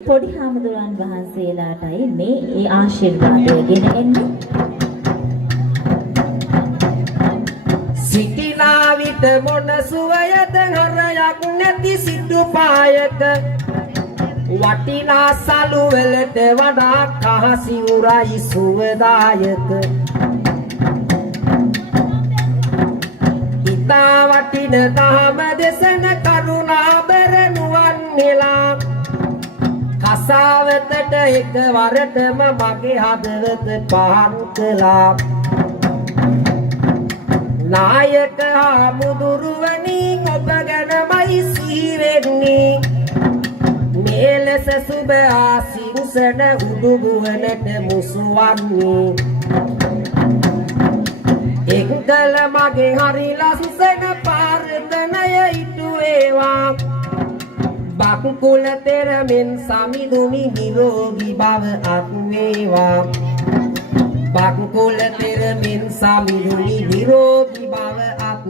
පොඩි හාමුදුරන් වහන්සේලාටයි මේ ඒ ආශිර්වාදය ගෙන එන්නේ. සිටිනා විට මොන සුවයද හරයක් නැති සිටු පායක වටිනා සලු වලට වඩා කහ සිවුරයි සුවදායක ඉතා වටින දහම දෙසන කරුණාබර නුවන් නෙලා කසාවතට එකවරටම මගේ හදවත පහන් කළා නායක හාමුදුරුවනි ඔබ ගැනමයි සිහිවෙන්නේ මේ ලෙස සුබ ආසිංසන උඩුගුවනට මුසුවන්නේ එක්දල මගේ හරි ලස්සන පාර්තනය ඉටු ඒවා බකුකුල තෙරමින් සමිඳුනි නිරෝගී බව අත් වේවා බකුකුල තෙරමින් සමිඳුනි නිරෝගී බව අත්